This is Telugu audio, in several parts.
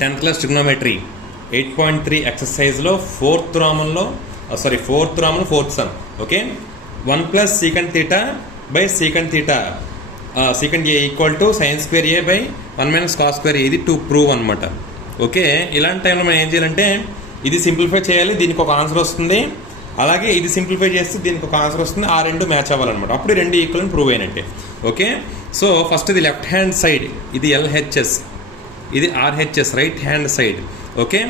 10th class trigonometry 8.3 ఎక్సర్సైజ్లో ఫోర్త్ రామంలో fourth sum. Okay, 1 + secant theta by secant theta secant a equal to sin square a by 1 - cos square a. ఇది టు ప్రూవ్ అనమాట. ఓకే, ఇలాంటి టైంలో మనం ఏం చేయాలంటే ఇది సింప్లిఫై చేయాలి, దీనికి ఒక ఆన్సర్ వస్తుంది, అలాగే ఇది సింప్లిఫై చేస్తే దీనికి ఒక ఆన్సర్ వస్తుంది, ఆ రెండు మ్యాచ్ అవ్వాలన్నమాట. అప్పుడు రెండు ఈక్వల్ అని ప్రూవ్ అయినట్టే. ఓకే, సో ఫస్ట్ ఇది లెఫ్ట్ హ్యాండ్ సైడ్, ఇది LHS, ఇది RHS, right hand side. Okay,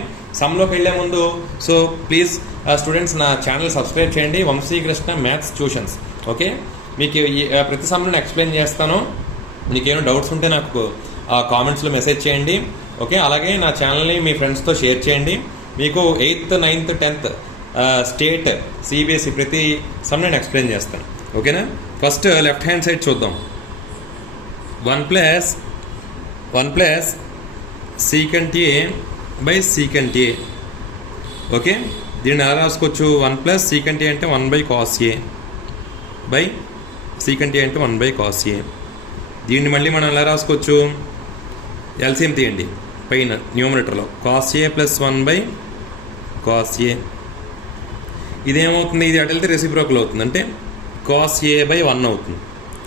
సమ్లోకి వెళ్ళే ముందు సో ప్లీజ్ స్టూడెంట్స్ నా ఛానల్ సబ్స్క్రైబ్ చేయండి, వంశీకృష్ణ మ్యాథ్స్ ట్యూషన్స్. ఓకే, మీకు ప్రతి సమ్లో ఎక్స్ప్లెయిన్ చేస్తాను. మీకు ఏమైనా డౌట్స్ ఉంటే నాకు కామెంట్స్లో మెసేజ్ చేయండి. ఓకే, అలాగే నా ఛానల్ని మీ ఫ్రెండ్స్తో షేర్ చేయండి. మీకు 8th, 9th, 10th state CBSE ప్రతి సమ్ నేను ఎక్స్ప్లెయిన్ చేస్తాను. ఓకేనా, ఫస్ట్ లెఫ్ట్ హ్యాండ్ సైడ్ చూద్దాం. 1 + secant a by secant a. Okay, దీన్ని ఎలా రాసుకోవచ్చు? 1 + secant a అంటే 1/cos a by secant a అంటే 1/cos a. దీన్ని మళ్ళీ మనం ఎలా రాసుకోవచ్చు? LCM తీయండి పైన న్యూమరేటర్లో, cos a + 1/cos a. ఇదేమవుతుంది? ఇది అటు వెళ్తే రెసిప్రోకల్ అవుతుంది, అంటే cos a/1 అవుతుంది.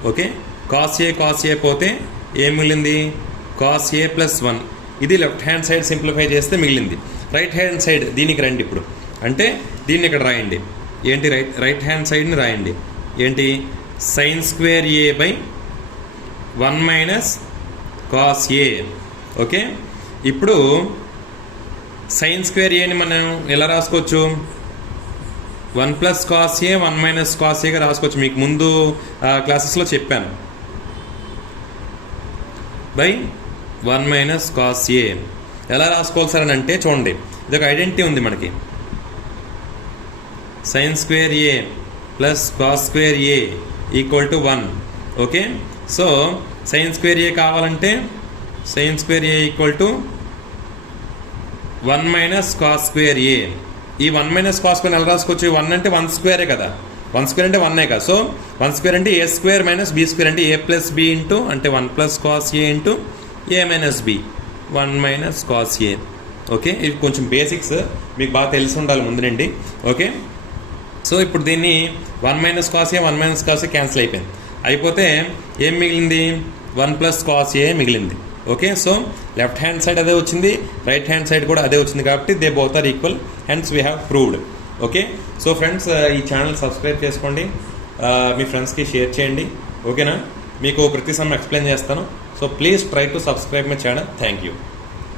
ఓకే, cos a పోతే ఏం మిగిలింది? cos a + 1. ఇది లెఫ్ట్ హ్యాండ్ సైడ్ సింప్లిఫై చేస్తే మిగిలింది. రైట్ హ్యాండ్ సైడ్ దీనికి రండి ఇప్పుడు, అంటే దీన్ని ఇక్కడ రాయండి. ఏంటి? రైట్ హ్యాండ్ సైడ్ని రాయండి. ఏంటి? sin square a by 1 - cos a. Okay, ఇప్పుడు sin square a ని మనం ఎలా రాసుకోవచ్చు? 1 + cos a 1 - cos a గా రాసుకోవచ్చు. మీకు ముందు క్లాసెస్లో చెప్పాను. బై 1 - cos a ఎలా రాసుకోవాలి సార్ అని అంటే చూడండి, ఇది ఒక ఐడెంటిటీ ఉంది మనకి. sin square a + cos square a equal to 1. Okay, so sin square a కావాలంటే sin square a equal to 1 - cos square a. ఈ 1 - cos square ఎలా రాసుకోవచ్చు? 1 అంటే 1 స్క్వేరే కదా, 1 స్క్వేర్ అంటే 1 కదా. సో 1 స్క్వేర్ అంటే a² - b² అంటే a + b ఇంటూ అంటే 1 + cos a into a - b, 1 - cos a. Okay, ఇది కొంచెం బేసిక్స్ మీకు బాగా తెలిసి ఉండాలి ముందు నుండి. ఓకే, సో ఇప్పుడు దీన్ని 1 - cos a 1 - cos a cancel అయిపోతే ఏం మిగిలింది? 1 + cos a మిగిలింది. Okay, so left hand side అదే వచ్చింది, రైట్ హ్యాండ్ సైడ్ కూడా అదే వచ్చింది, కాబట్టి they both are equal, hence we have proved. Okay, so friends ఈ ఛానల్ సబ్స్క్రైబ్ చేసుకోండి, మీ ఫ్రెండ్స్కి షేర్ చేయండి. ఓకేనా, మీకు ప్రతి సమ్ ఎక్స్ప్లెయిన్ చేస్తాను. So please try to subscribe my channel. Thank you.